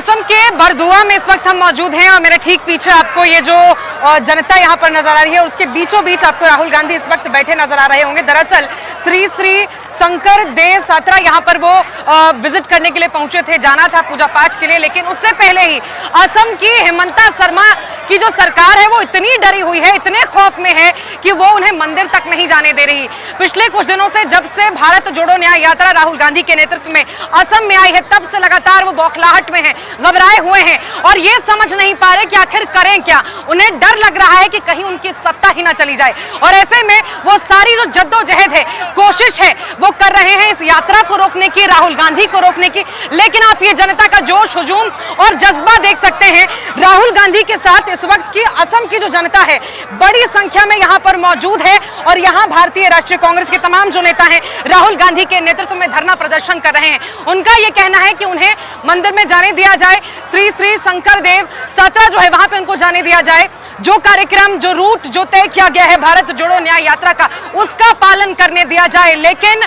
असम के बरदुआ में इस वक्त हम मौजूद हैं और मेरे ठीक पीछे आपको ये जो जनता यहाँ पर नजर आ रही है, उसके बीचों बीच आपको राहुल गांधी इस वक्त बैठे नजर आ रहे होंगे। दरअसल श्री श्री शंकर देव सात्रा यहाँ पर वो विजिट करने के लिए पहुंचे थे, जाना था पूजा पाठ के लिए, लेकिन उससे पहले ही असम की हेमंता शर्मा की जो सरकार है वो इतनी डरी हुई है, इतने खौफ में है कि वो उन्हें मंदिर तक नहीं जाने दे रही। पिछले कुछ दिनों से जब से भारत जोड़ो न्याय यात्रा राहुल गांधी के नेतृत्व में असम में आई है, तब से लगातार वो बौखलाहट में है, घबराए हुए हैं और ये समझ नहीं पा रहे कि आखिर करें क्या। उन्हें डर लग रहा है कि कहीं उनकी सत्ता ही ना चली जाए, और ऐसे में वो सारी जो जद्दोजहद है, कोशिश है, वो कर रहे हैं इस यात्रा को रोकने की, राहुल गांधी को रोकने की। लेकिन आप ये जनता का जोश, हुजूम और जज्बा देख सकते हैं। राहुल गांधी के साथ इस वक्त की असम की जो जनता है बड़ी संख्या में यहाँ पर मौजूद है, और यहाँ भारतीय राष्ट्रीय कांग्रेस के तमाम जो नेता हैं राहुल गांधी के नेतृत्व में धरना प्रदर्शन कर रहे हैं। उनका ये कहना है कि उन्हें मंदिर में जाने दिया जाए, श्री श्री शंकर देव सात्रा जो है वहां पे उनको जाने दिया जाए, जो कार्यक्रम, जो रूट जो तय किया गया है भारत जोड़ो न्याय यात्रा का, उसका पालन करने दिया जाए। लेकिन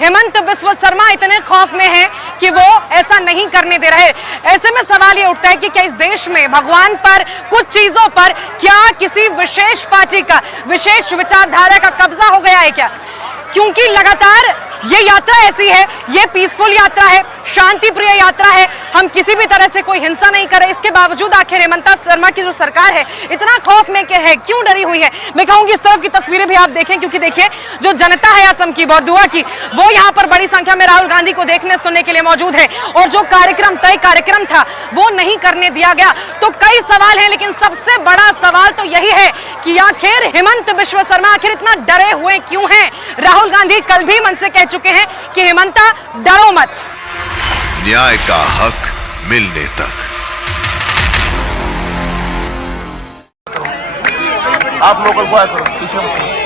हेमंत बिस्वा शर्मा इतने खौफ में हैं कि वो ऐसा नहीं करने दे रहे। ऐसे में सवाल ये उठता है कि क्या इस देश में भगवान पर, कुछ चीजों पर क्या किसी विशेष पार्टी का, विशेष विचारधारा का कब्जा हो गया है क्या? क्योंकि लगातार ये यात्रा ऐसी है, ये पीसफुल यात्रा है, शांति प्रिय यात्रा है, हम किसी भी तरह से कोई हिंसा नहीं कर रहे। इसके बावजूद आखिर हेमंता शर्मा की जो सरकार है इतना खौफ में क्या है, क्यों डरी हुई है? मैं कहूंगी इस तरफ की तस्वीरें भी आप देखें, क्योंकि देखिए जो जनता है असम की, बरदुआ की, वो यहाँ पर बड़ी संख्या में राहुल गांधी को देखने सुनने के लिए मौजूद है, और जो तय कार्यक्रम था वो नहीं करने दिया गया। तो कई सवाल है, लेकिन सबसे बड़ा सवाल तो यही है कि आखिर हेमंत बिस्वा शर्मा आखिर इतना डरे हुए क्यों हैं? राहुल गांधी कल भी मन से कह चुके हैं कि हेमंता डरो मत। न्याय का हक मिलने तक। आप लोकल बॉय करो पीछे।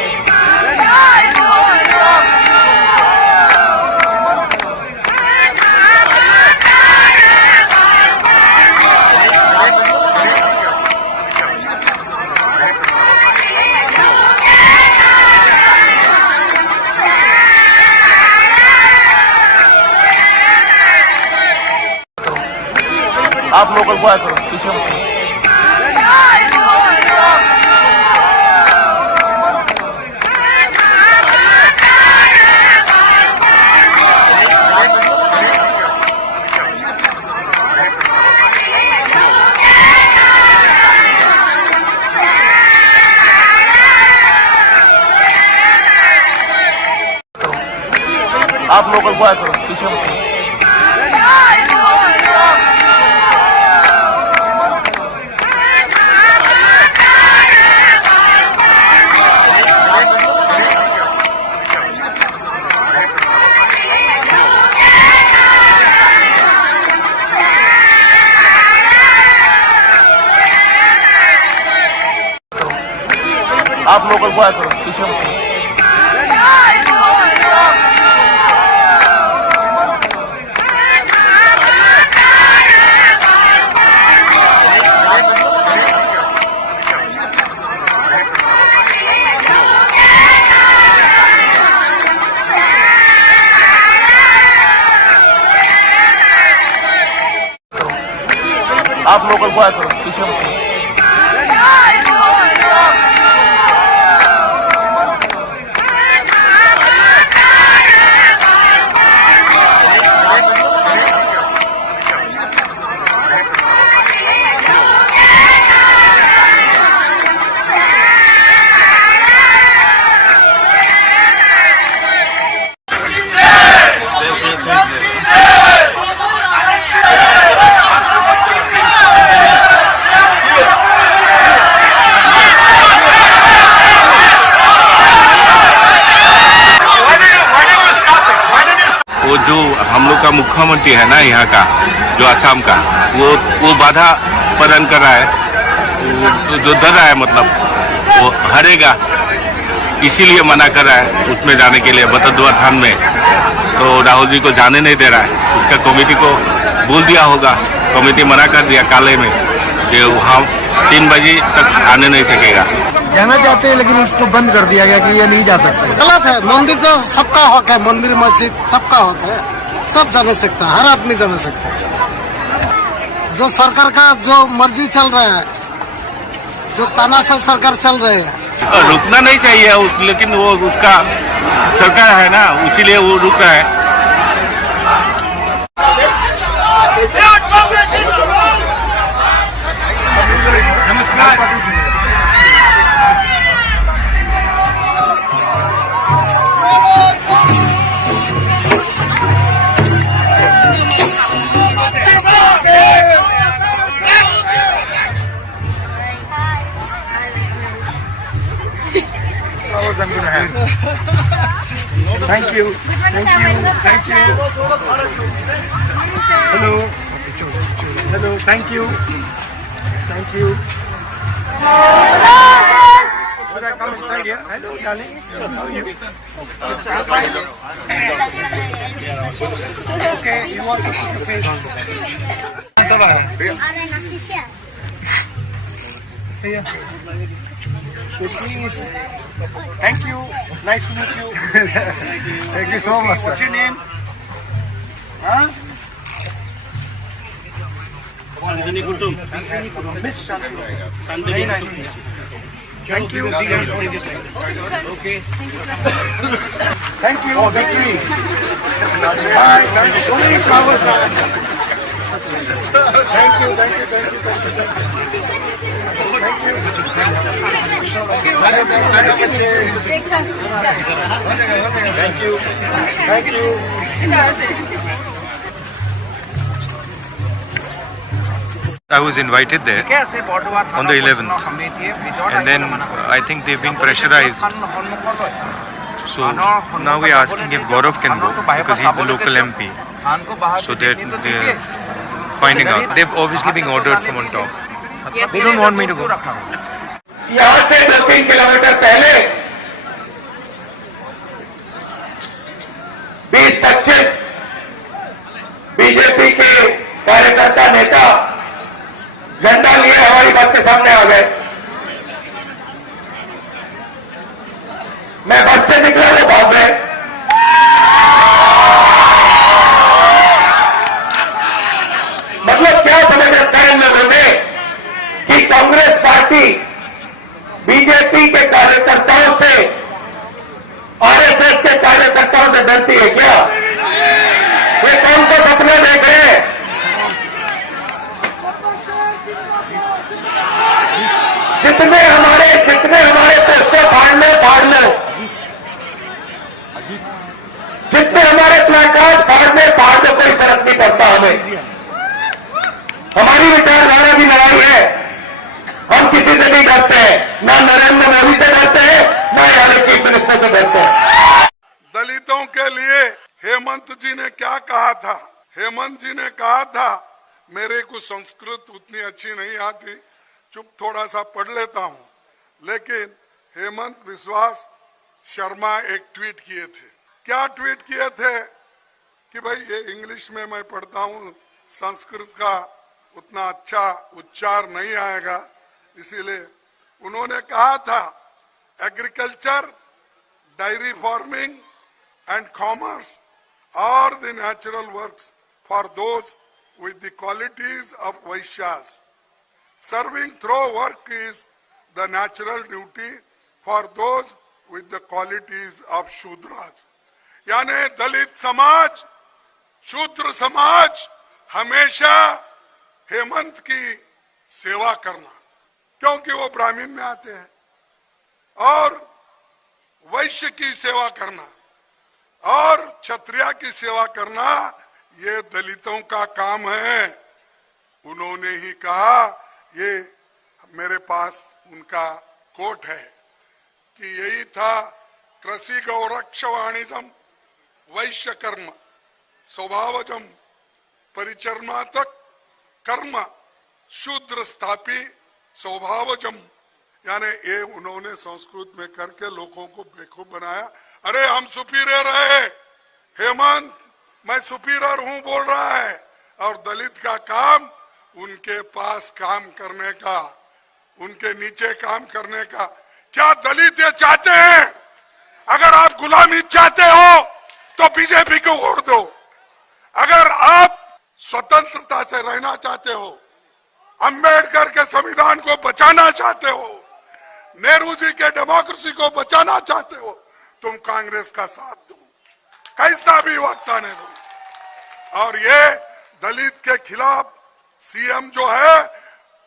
आप लोकल बॉय करो पीछे। आप लोकल बॉय करो पीछे। आप लोकल बॉय करो पीछे। आप लोकल बॉय करो पीछे। वो जो हम लोग का मुख्यमंत्री है ना यहाँ का, जो असम का, वो बाधा प्रदान कर रहा है, जो डर रहा है, मतलब वो हारेगा, इसीलिए मना कर रहा है उसमें जाने के लिए, बरदुआ थान में। तो राहुल जी को जाने नहीं दे रहा है। उसका कमेटी को बोल दिया होगा, कमेटी मना कर दिया काले में कि वहाँ 3 बजे तक आने नहीं सकेगा। जाना चाहते हैं लेकिन उसको बंद कर दिया गया कि ये नहीं जा सकते। गलत है। मंदिर तो सबका हक है, मंदिर मस्जिद सबका हक है, सब जाने सकता है, हर आदमी जाने सकता है। जो सरकार का जो मर्जी चल रहा है, जो तानाशाह सरकार चल रहे हैं, रुकना नहीं चाहिए लेकिन वो उसका सरकार है ना, इसीलिए वो रुक रहा है। Thank you thank you hello hello thank you Should I come inside here? Hello, darling. How are you? Okay, you want to put your face on? So please, thank you. Nice to meet you. Thank you so much, sir. What's your name? Huh? Sandini Kutum. Miss Shantanu. Sandini Kutum. Thank you. Okay. Thank you. Oh, victory. Bye. Thank you. So many flowers. Thank you. Thank you. Thank you. Thank you. Thank you. Thank you. I was invited there on the 11th, and then I think they've been pressurized. So now we're asking if Gaurav can go because he's the local MP. So they're finding out. They've obviously been ordered from on top. They don't want me to go. यहाँ से 2-3 kilometre पहले 20-25 BJP के कार्यकर्ता नेता झंडा लिए हमारी बस के सामने आ गए। मैं बस से निकला वो भाग गए। मतलब क्या समझ रखा है इन लोगों ने कि कांग्रेस पार्टी बीजेपी के कार्यकर्ताओं से, आरएसएस के कार्यकर्ताओं से डरती है क्या? वे कौन सा सपने देख रहे हैं? जितने हमारे पोस्टर फाड़ लो, जितने हमारे प्लाकार्ड फाड़ दो, कोई फर्क नहीं पड़ता हमें। हमारी विचारधारा की लड़ाई है, हम किसी से नहीं डरते हैं, ना नरेंद्र मोदी से डरते हैं, ना यहाँ चीफ मिनिस्टर से डरते हैं। दलितों के लिए हेमंत जी ने क्या कहा था? हेमंत जी ने कहा था, मेरे को संस्कृत उतनी अच्छी नहीं आती, चुप थोड़ा सा पढ़ लेता हूं, लेकिन हेमंत विश्वास शर्मा एक ट्वीट किए थे। क्या ट्वीट किए थे कि भाई ये इंग्लिश में मैं पढ़ता हूं, संस्कृत का उतना अच्छा उच्चार नहीं आएगा, इसीलिए उन्होंने कहा था agriculture, dairy farming and commerce are the natural works for those with the qualities of वैश्यास। Serving through work is the natural duty for those with the qualities of Shudras. यानी दलित समाज, शूद्र समाज हमेशा हेमंत की सेवा करना, क्योंकि वो ब्राह्मण में आते हैं, और वैश्य की सेवा करना और क्षत्रिय की सेवा करना ये दलितों का काम है। उन्होंने ही कहा, ये मेरे पास उनका कोट है कि यही था, कृषि गौरक्ष वाणिज्यम वैश्य कर्म स्वभावजम परिचर्मातक कर्म शूद्र स्थापी स्वभावजम। यानी ये उन्होंने संस्कृत में करके लोगों को बेवकूफ बनाया। अरे हम सुपीरियर है, हेमंत मैं सुपीरियर हूं बोल रहा है, और दलित का काम उनके पास काम करने का, उनके नीचे काम करने का। क्या दलित ये चाहते हैं? अगर आप गुलामी चाहते हो तो बीजेपी को वोट दो। अगर आप स्वतंत्रता से रहना चाहते हो अंबेडकर के संविधान को बचाना चाहते हो, नेहरू जी के डेमोक्रेसी को बचाना चाहते हो, तुम कांग्रेस का साथ दो, कैसा भी वक्त आने दो। और ये दलित के खिलाफ सीएम जो है,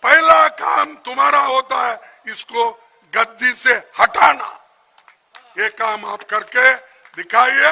पहला काम तुम्हारा होता है इसको गद्दी से हटाना। ये काम आप करके दिखाइए।